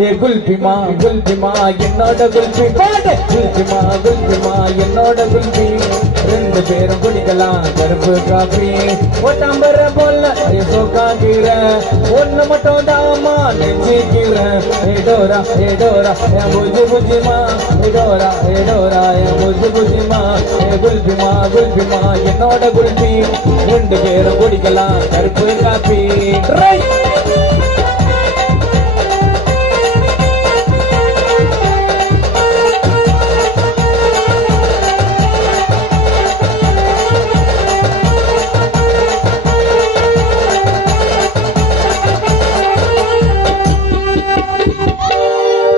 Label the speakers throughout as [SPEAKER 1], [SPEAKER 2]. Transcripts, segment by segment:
[SPEAKER 1] ஏ குல்பிமா குல்பிமா என்னோட குல்பி. பாடு. குல்பிமா குல்பிமா என்னோட குல்பி. ரெண்டு பேரும் குடிக்கலாம் கருப்பு காபி. ஒட்டம்பர போல சோக்காங்கிற ஒண்ணு மட்டும் தாமா நெஞ்சிக்கிற. ஏடோரா ஏடோரா என் புஜி புஜிமா. ஏடோரா ஏடோரா என் புஜி புஜிமா. ஏ குல்பிமா குல்பிமா என்னோட குல்பி. ரெண்டு பேரும் குடிக்கலாம் கருப்பு காபி. ரைட்.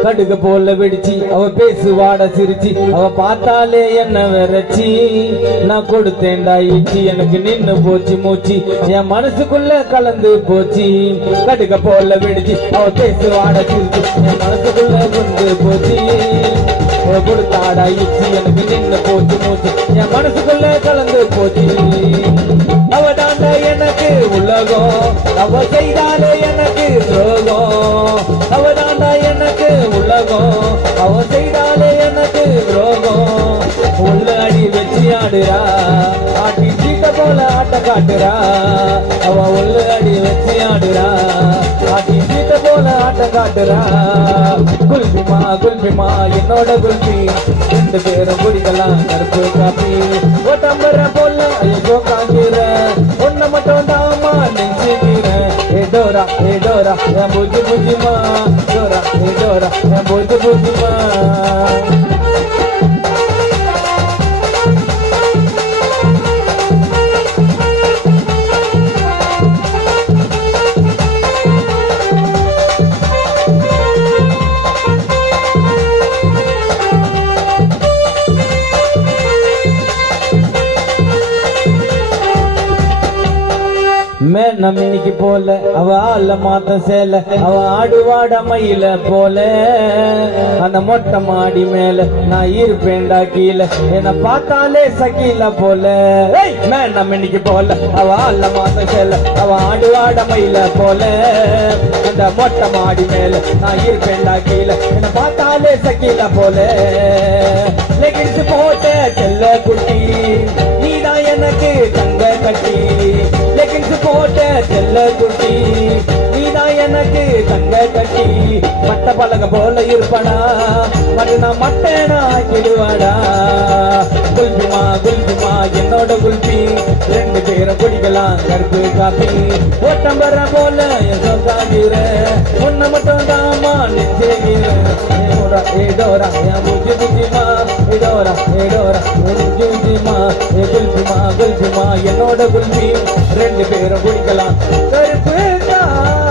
[SPEAKER 1] கடுகு போல வெடிச்சு அவ பேசுவாட சிரிச்சு அவ பார்த்தாலே என்ன விரச்சி? நான் கொடுத்தேன்டா இச்சி எனக்கு நின்னு போச்சு மூச்சு. என் மனசுக்குள்ள கலந்து போச்சு. கடுக போல வெடிச்சு அவ பேசுவாட சிரிச்சு என் மனசுக்குள்ள கொண்டு போச்சு. அவ கொடுத்தாடா ஈச்சி எனக்கு நின்னு போச்சு மூச்சு. என் மனசுக்குள்ள கலந்து போச்சு. அவ தாண்டா எனக்கு உலகம் அவ செய்தாலே எனக்கு துரோகம். அவ உலகம் அவ செய்தாலே எனக்கு துரோகம். உள்ள அடி வச்சு ஆடுறா. ஆட்டி சீட்ட போல ஆட்ட காட்டுறா. அவ உள்ள அடி வச்சு ஆடுறா. ஆட்டி சீட்ட போல ஆட்ட காட்டுறா. குல்பிமா குல்பிமா என்னோட குல்பி. ரெண்டு பேரும் குடிக்கலாம் கருப்பு காப்பி. ஒட்டம்பர போல ஐயோ காங்கிற ஒன்ன மட்டும் தாமா நெஞ்சுக்கிறேன். ஏடோரா ஏடோரா என் புஜி புஜிமா তোরা বলতে বুঝবা என் புஜி இன்னைக்கு போல. அவ ஆள மாத்த சேல அவ ஆடுவாட மயில போல. அந்த மொட்டை மாடி மேல நான் இருப்பேன்டா கீழே. என்ன பார்த்தாலே சகில போல. ஏய், மேனம் இன்னைக்கு போல. அவ ஆள மாத்த சேல அவ ஆடுவாட மயில போல. அந்த மொட்டை மாடி மேல நான் இருப்பேன்டா கீழே. என்ன பார்த்தாலே சகில போல. லெகின்ஸ் போட்ட செல்ல குட்டி நீதான் எனக்கு தங்க போட்ட செல்ல குட்டி நீதான் எனக்கு தங்க கட்டி. மட்ட பழக போல இருப்படா மறுநா மட்டேனா கிடுவாடா குல்பிமா குல்பிமா என்னோட குல்பி. ரெண்டு பேரும் குடிக்கலாம் கருப்பு காப்பி ஓட்டம் வர போல என் சொந்தாகிற உன்னை மட்டும் தாமா நெஞ்சேகிற ஏடோரா என் புஜி புஜிமா ஏடோரா ஏடோரா புஜி புஜிமா ஏ குல்பிமா குல்பிமா என்னோட குல்பி. ரெண்டு பேரும் குடிக்கலாம் கருப்பு காப்பி